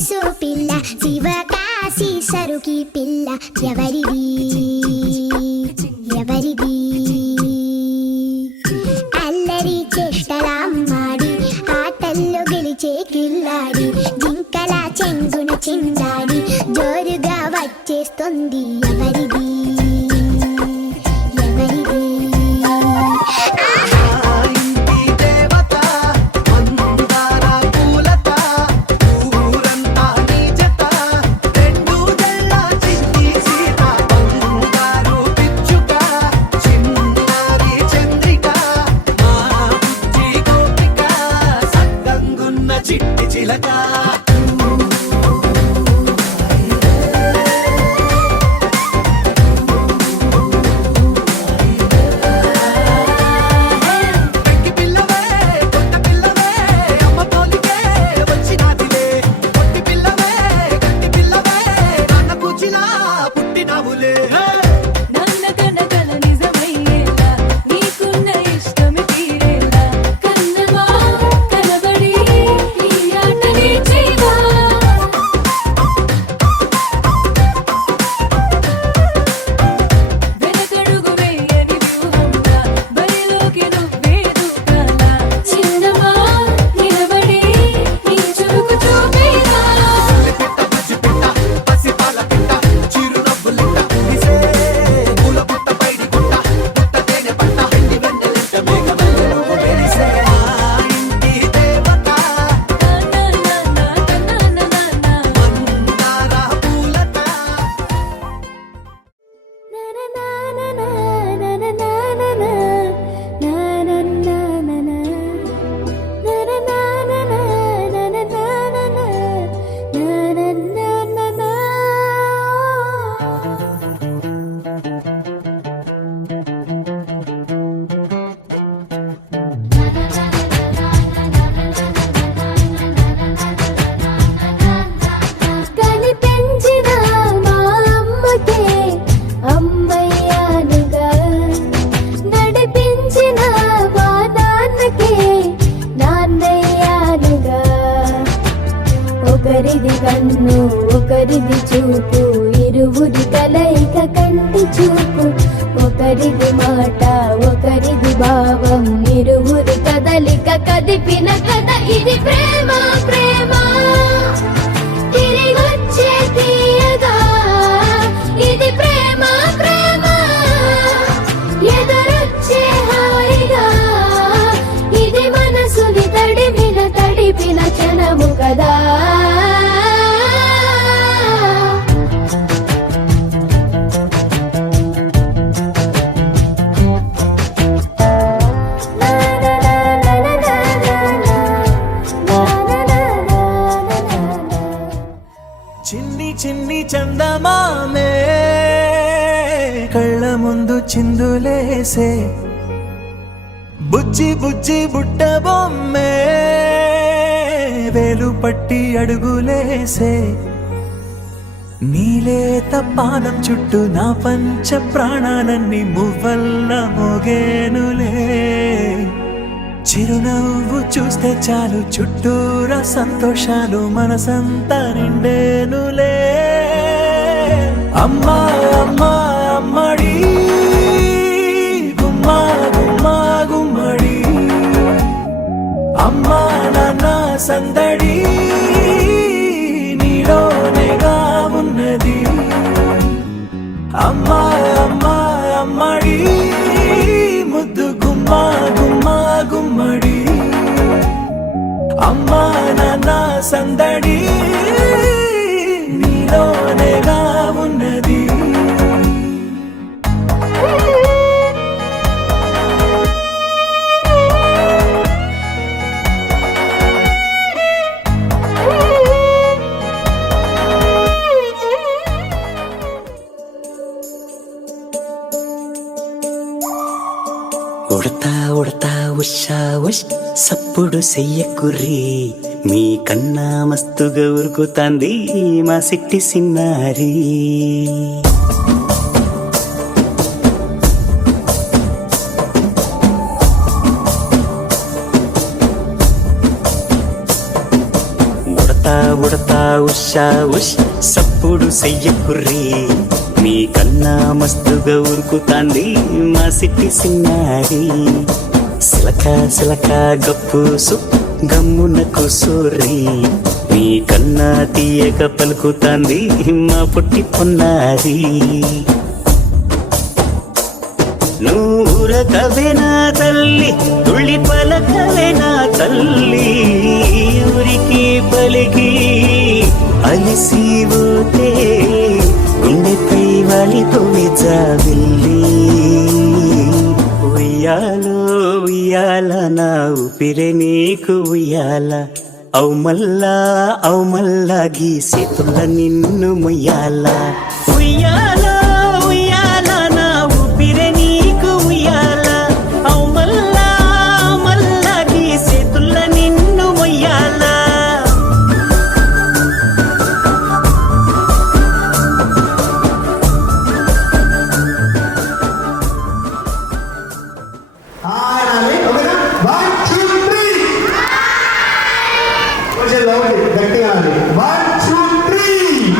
వయసు పిల్ల శివకాశి సరుకి పిల్ల ఎవరిది ఎవరిది అల్లరి చేష్టలాడి ఆటల్లో గెలిచే కిల్లాడి జింకల చెంగున చిందాడి జోరుగా వచ్చేస్తుంది ఎవరిది ఎవరిది ఒకరిది కన్ను ఒకరిది చూపు ఇరువురి కలయిక కంటి చూపు ఒకరిది మాట ఒకరిది భావం ఇరువురి కదలిక కదిపిన కథ ఇది ప్రేమ ప్రేమ తిరిగొచ్చే తీయగా ఇది ప్రేమ ప్రేమ ఎదురొచ్చే హాయిగా ఇది మనసుని తడిపిన క్షణము కదా చిన్ని చిన్ని చందమామే కళ్ళ ముందు చిందులేసే బుజ్జి బుజ్జి బుట్ట బొమ్మే వేలు పట్టి అడుగులేసే నీలేత పానం చుట్టూ నా పంచ ప్రాణాలన్నీ మువ్వల్ల మోగేనులే చిరునవ్వు చూస్తే చాలు చుట్టూరా సంతోషాలు మనసంతా నిండేనులే అమ్మా అమ్మా అమ్మడి గుమ్మా గుమ్మా గుమ్మడి అమ్మా నాన్న సందడి నీలోనేగా ఉన్నది అమ్మా అమ్మా అమ్మడి ముద్దు గుమ్మా గుమ్మా గుమ్మడి అమ్మా నాన్న సందడి నీలోనేగా ఉన్నది ఉడతా ఉడతా ఉషా ఉష్ సప్పుడు చెయ్యకుర్రి మీ కన్నా మస్తుగా ఉరుకుతాంది మా సిట్టి సిన్నారి ఉడతా సరసతా ఉషా ఉష్ సప్పుడు చెయ్యకుర్రి మీ కన్నా మస్తుగా ఉరుకుతాంది మా సిట్టి సిన్నారి సిలక సిలక గప్పుసు గమ్మున కూసోర్రి మీ కన్నా తీయక పలుకుతాంది మా పుట్టి పొన్నారి నూరకవేనా తల్లి తుళ్ళి పలకవేనా తల్లి ఊరికి పలికి అలిసిపోతే గుండెపై వాలిపోయి జాబిల్లి ఉయ్యాలో ఉయ్యాల నా ఊపిరే నీకు ఉయ్యాల అవు మల్లా గీసేతుల నిన్ను ముయ్యాల ఉయ్యాల ఉయ్యాల నా ఊపిరే నీకు ఉయ్యాల అవు మల్లా గీసేతుల నిన్ను ముయ్యాల Hi, Nani. Okay, now. 1, 2, 3. What's your lovely? Gatti Nani. 1, 2, 3.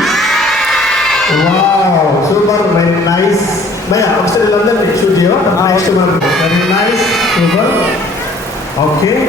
Wow, super, very nice. Bhaiya, upstairs London studio. Next one. Very nice, super. Okay.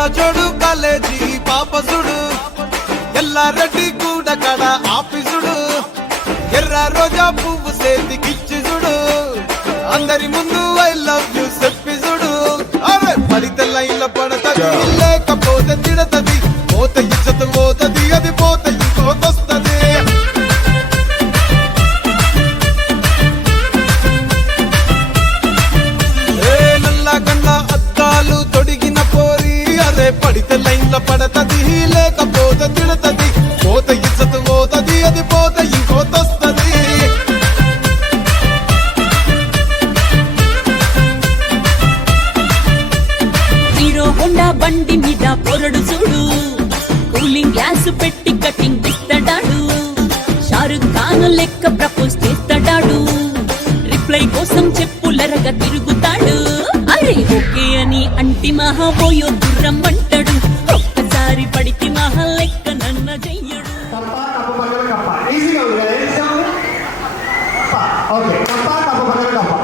కళ్ళ జోడు కాలేజీ పాపసుడు ఎల్లారెడ్డి కూడా కడ ఆఫీసుడు ఎర్ర రోజా పువ్వు సేతికిచ్చి చూడు అందరి ముందు ఐ లవ్ యూ చెప్పి చూడు అరే పడితే లైన్ల పడతది లేకపోతే తిడతది పోత ఇచ్చత పోతది అది పోత ఇంకోతొస్తది నల్లగండ్ల అద్దాలు తొడిగిన పోరి అరే పడితే లైన్ల పడతది లేకపోతే తిడతది పోత ఇచ్చత పోతది అది పోత ఇంకోతొస్తది హీరో హోండా బండి మీద పొరడు చూడు కూలింగ్ గ్లాస్ పెట్టి కటింగ్ ఇస్తాడాడు షారుఖ్ ఖాన్ లెక్క ప్రపోజ్ చేస్తాడాడు రిప్లై కోసం చెప్పులరగా తిరుగుతాడు అరే ఓకే అని అంటి మహా పోయో దుర్రం అంటాడు ఒక్కసారి పడితే మహా లెక్క నన్న చెయ్యడు కప్ప కప్ప పక్కన కప్ప ఈజీగా ఉంది కదా ఈజీగా ఉంది కప్ప ఓకే కప్ప కప్ప పక్కన కప్ప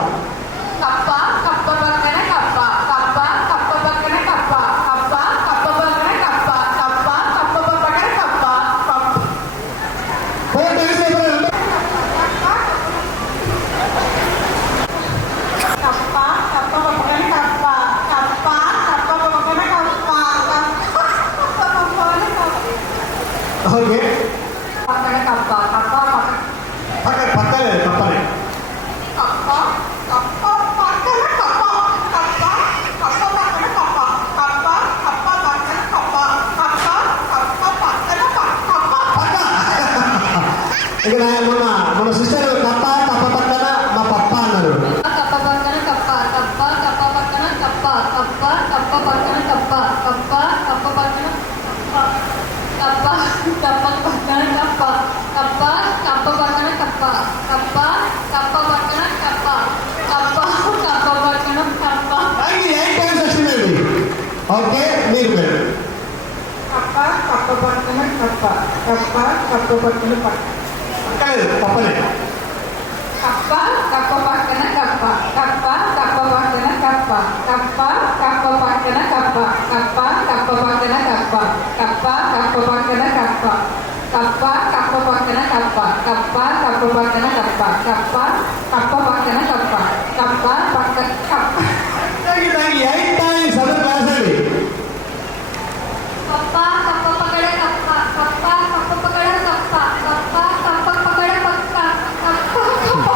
కప్ప కప్ప పక్కన కప్ప కప్ప కప్ప పక్కన కప్ప కప్ప కప్ప పక్కన కప్ప కప్ప కప్ప పక్కన కప్ప కప్ప ఫోర్ టైమ్స్ చెప్పండి కప్ప కప్ప పక్కన కప్ప కప్ప కప్ప పక్కన కప్ప ఓకే పక్కన కప్ప కప్ప పక్కన పక్కనే తప్పనే కప్ప కప్ప పక్కన కప్ప కప్ప కప్ప పక్కన కప్ప కప్ప కప్ప పక్కన కప్ప కప్ప కప్ప పక్కన కప్ప పక్క ఇక మన సిస్టర్ కప్ప కప్ప పక్కన మా పప్ప అన్నారు కప్ప పక్కన కప్ప కప్ప కప్ప పక్కన కప్ప కప్ప కప్ప పక్కన కప్ప కప్ప కప్ప పక్కన కప్ప కప్ప పక్కన కప్ప కప్ప కప్ప పక్కన కప్ప కప్ప కప్ప పక్కన కప్ప కప్ప కప్ప పక్కన కప్ప అది 8 టైమ్స్ వచ్చిందండి ఓకే మీరు పేరు కప్ప కప్ప పక్కన కప్ప కప్ప కప్ప పక్కన పక్కలేదు తప్పనే కప్ప కప్ప పక్కన కప్ప కప్ప కప్ప పక్కన కప్ప కప్ప కప్ప పక్కన కప్ప కప్ప కప్ప పక్కన కప్ప కప్ప కప్ప పక్కన కప్ప కప్ప కప్ప పక్కన కప్ప కప్ప కప్ప పక్కన కప్ప కప్ప కప్ప పక్కన కప్ప కప్ప పక్క కప్ప thank you 8 times other class అండి కప్ప కప్ప పక్కన కప్ప కప్ప కప్ప పక్కన కప్ప కప్ప కప్ప పక్కన కప్ప కప్ప కప్ప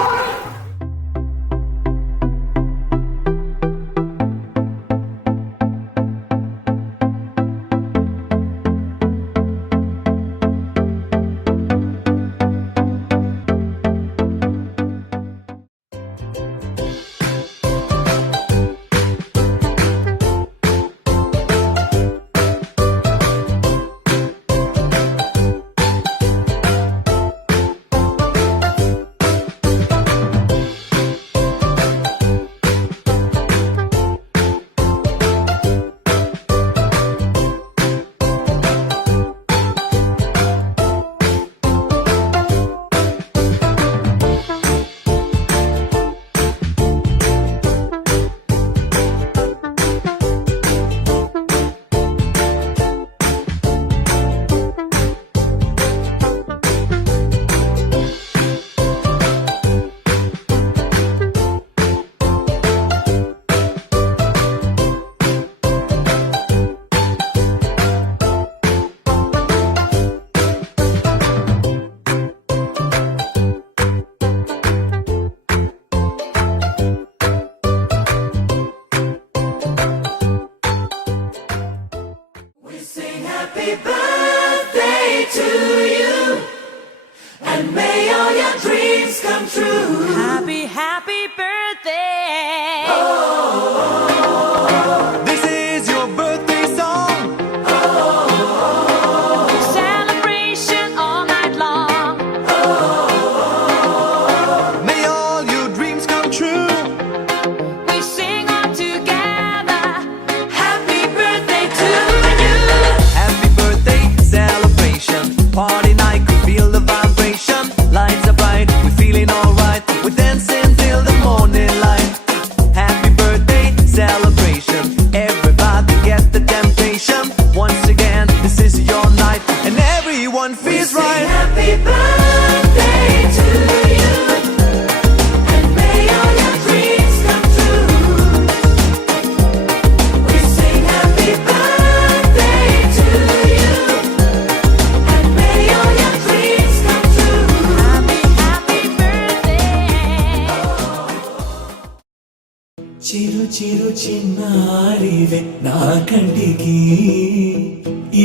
చిరు చిరు చిన్నారివే నా కంటికి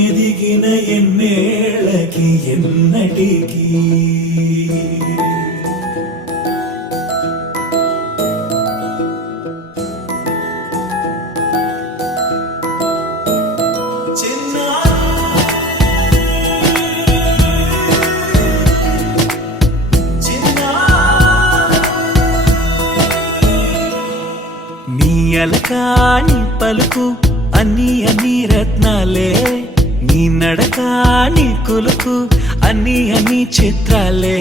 ఎదిగిన ఎన్నేళ్ళకి ఎన్నటికి నీ పలుకు అన్ని అన్ని రత్నాలే నీ నడక నీ కులుకు అన్ని అన్ని చిత్రాలే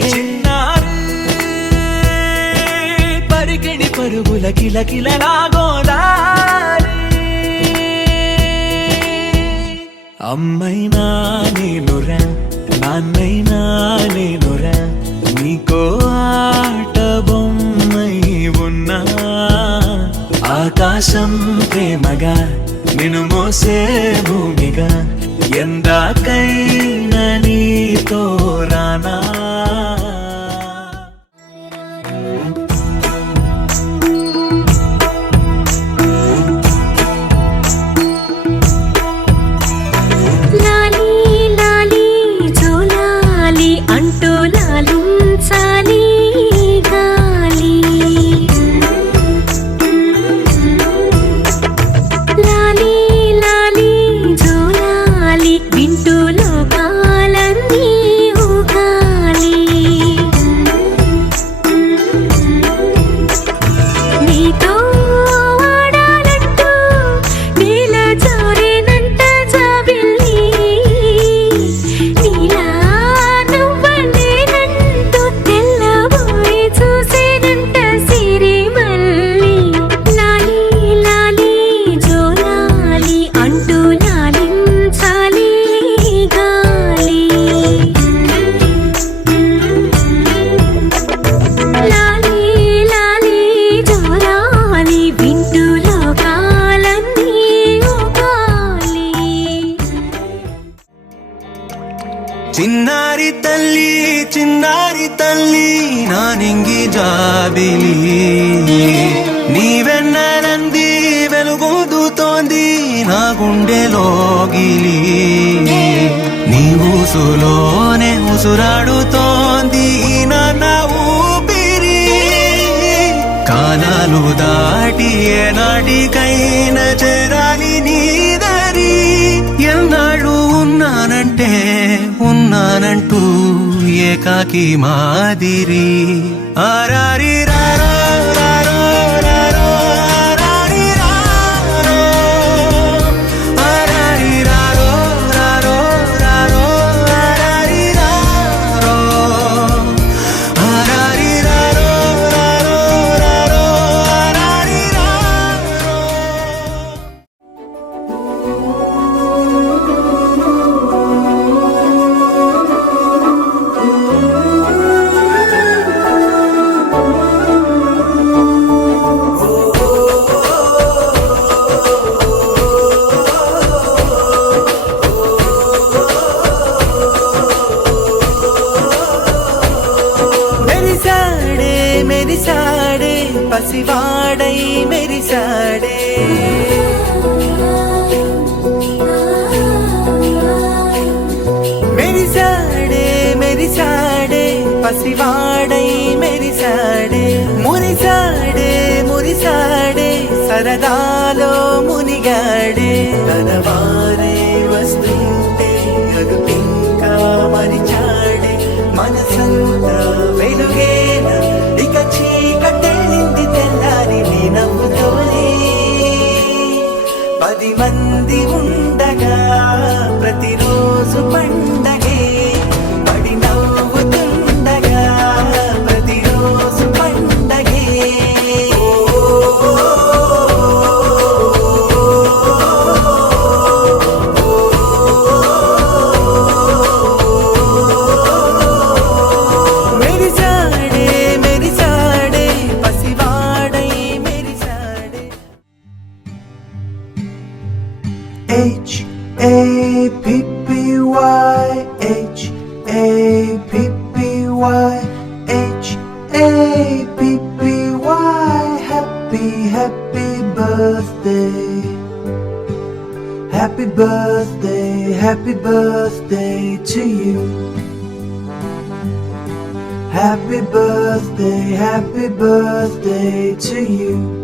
పరికిణి పరుగుల కిలకిలలాగోదారి అమ్మైనా నేనురా నాన్నైనా నేనురా నీకో ఆట బొమ్మై ఉన్నా ఆకాశం ప్రేమగా నిన్ను మోసే భూమిగా ఎందాకైనా నీతో రానా లాలి లాలి జోలాలి అంటూ లాలించాలి గాలి లాలి లాలి జోలాలి వింటూ లోకాలన్నీ ఊగాలి నీతో ఆడాలంటూ నీల జారేనంట జాబిల్లి నీలా నువ్వలేనంటూ తెల్లబోయి చూసేనంట సిరిమల్లి లాలి లాలి జోలాలి అంటూ లాలించాలి గాలి లాలి లాలి జోలాలి వింటూ లోకాలన్నీ ఊగాలి చిన్నారి తల్లి నా నింగి జాబిలి నీవెన్నరంది వెలుగొందుతోంది నా గుండెలోగిలి నీ ఊసులోనే ఉసురాడుతోంది నా ఊపిరి కాలాలు దాటి ఏనాటికైనా చేరాలి నీ దరి ఎన్నాళ్ళు ఉన్నానంటూ ఏకాకి మాదిరి ఆరారి రారో రారో రారో ఆరారి రారో ఆరారి రారో రారో రారో ఆరారి రారో ఆరారి రారో రారో రారో ఆరారి రారో మెరిసాడే పసివాడై మెరిసాడే మెరిసాడే పసివాడై మెరిసాడే మురిసాడే సరదాలో మునిగాడే తనవారే వస్తుంటే అదుపింకా మరిచాడే మనసంతా వెలుగేన ఇక చీకటెళ్ళింది తెల్లారి నీ నవ్వుతోనే 10 మంది ఉండగా ప్రతిరోజు పండగే పడి నవ్వుతుండగా ప్రతిరోజు పండగే మెరిసాడే happy, happy birthday. Happy birthday to you. Happy birthday to you.